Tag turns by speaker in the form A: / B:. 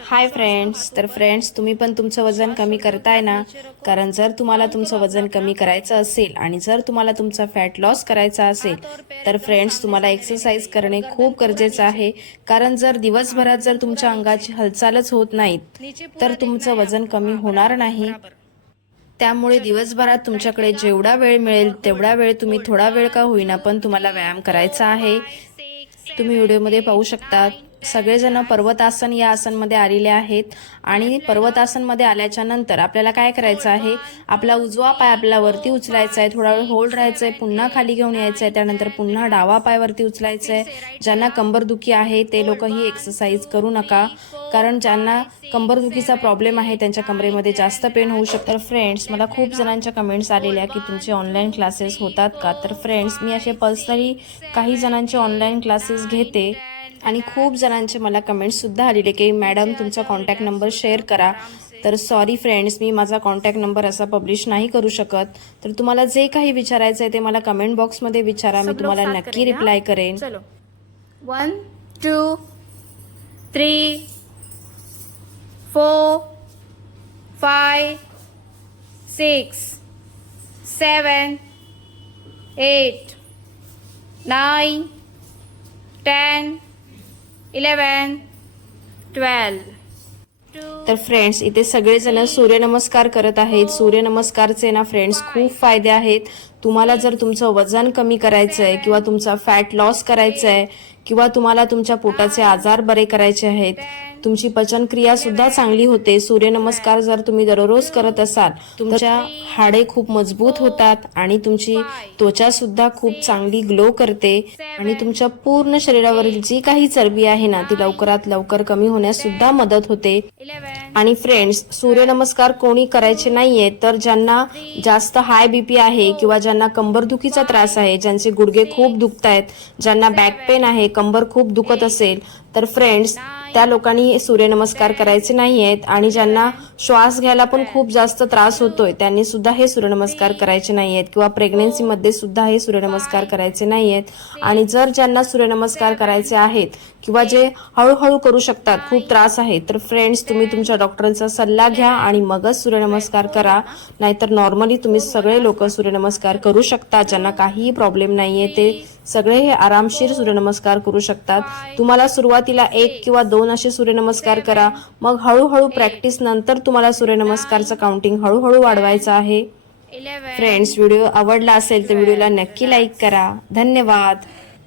A: Hi friends तर friends तुम्ही पण तुमचं वजन कमी करताय ना? कारण जर तुम्हाला तुमचं वजन कमी करायचं असेल आणि जर तुम्हाला तुमचा फॅट लॉस करायचा असेल तर फ्रेंड्स तुम्हाला एक्सरसाइज करणे खूप गरजेचं आहे. कारण जर दिवसभरात जर तुमच्या अंगाची हालचालच होत नाहीत तर तुमचं वजन कमी होणार नाही. त्यामुळे दिवसभरात तुमच्याकडे जेवढा वेळ मिळेल तेवढा वेळ तुम्ही थोडा वेळ का होईना पण तुम्हाला व्यायाम करायचा आहे? तुम्ही व्हिडिओमध्ये पाहू शकता सगळेजण पर्वतासन या आसनमध्ये आलेले आहेत आणि पर्वतासनमध्ये आल्याच्यानंतर आपल्याला काय करायचं आहे? आपला उजवा पाय आपल्याला वरती उचलायचा आहे. थोडा वेळ होल्ड राहायचं आहे. पुन्हा खाली घेऊन यायचं आहे. त्यानंतर पुन्हा डावा पाय वरती उचलायचा आहे. ज्यांना कंबरदुखी आहे ते लोक ही एक्सरसाइज करू नका. कारण ज्यांना कंबरदुखीचा प्रॉब्लेम आहे त्यांच्या कमरेमध्ये जास्त पेन होऊ शकतं. तर फ्रेंड्स मला खूप जणांच्या कमेंट्स आलेल्या की तुमचे ऑनलाईन क्लासेस होतात का? तर फ्रेंड्स मी असे पर्सनली काही जणांचे ऑनलाईन क्लासेस घेते. आणि खूप जणांचे मला कमेंट्ससुद्धा आलेले की मॅडम तुमचा कॉन्टॅक्ट नंबर शेअर करा. तर सॉरी फ्रेंड्स मी माझा कॉन्टॅक्ट नंबर असा पब्लिश नाही करू शकत. तर तुम्हाला जे काही विचारायचं आहे ते मला कमेंट बॉक्समध्ये विचारा. मी तुम्हाला नक्की रिप्लाय करेन.
B: One two three four five six seven eight nine ten eleven twelve
A: तर फ्रेंड्स इथे सगळेजण सूर्यनमस्कार करत आहेत. सूर्यनमस्कारचे ना फ्रेंड्स खूप फायदे आहेत. तुम्हाला जर तुमचं वजन कमी करायचं आहे किंवा तुमचा फॅट लॉस करायचा आहे किंवा तुम्हाला तुमच्या पोटाचे आजार बरे करायचे आहेत तुमची पचनक्रिया सुद्धा चांगली होते. सूर्यनमस्कार जर तुम्ही दररोज करत असाल तुमच्या हाडे खूप मजबूत होतात आणि तुमची त्वचा सुद्धा खूप चांगली ग्लो करते. आणि तुमच्या पूर्ण शरीरावरील जी काही चरबी आहे ना ती लवकरात लवकर कमी होण्यास सुद्धा मदत होते. आणि फ्रेंड्स सूर्यनमस्कार कोणी करायचे नाहीये तर ज्यांना जास्त हाय बीपी आहे किंवा ज्यांना कंबरदुखीचा त्रास आहे ज्यांचे गुडघे खूप दुखत आहेत ज्यांना बॅक पेन आहे कंबर खूप दुखत असेल तर फ्रेंड्स त्या लोकांनी सूर्यनमस्कार करायचे नाही आहेत आणि ज्यांना श्वास घ्यायला पण खूप जास्त त्रास होतोय त्यांनी सुद्धा हे सूर्यनमस्कार करायचे नाही आहेत किंवा प्रेग्नेन्सीमध्ये सुद्धा हे सूर्यनमस्कार करायचे नाही आहेत आणि जर ज्यांना सूर्यनमस्कार करायचे आहेत किंवा जे हळूहळू करू शकतात खूप त्रास आहे तर फ्रेंड्स तुम्ही तुमच्या डॉक्टरांचा सल्ला घ्या आणि मगच सूर्यनमस्कार करा. नाहीतर नॉर्मली तुम्ही सगळे लोक सूर्यनमस्कार करू शकता ज्यांना काहीही प्रॉब्लेम नाहीये ते सगळे हे आरामशीर सूर्यनमस्कार करू शकतात. तुम्हाला सुरुवातीला एक किंवा दोन असे सूर्यनमस्कार करा. मग हळूहळू प्रॅक्टिस नंतर तुम्हाला सूर्यनमस्कारचं काउंटिंग हळूहळू वाढवायचं आहे. फ्रेंड्स व्हिडिओ आवडला असेल तर व्हिडिओला नक्की लाईक करा. धन्यवाद.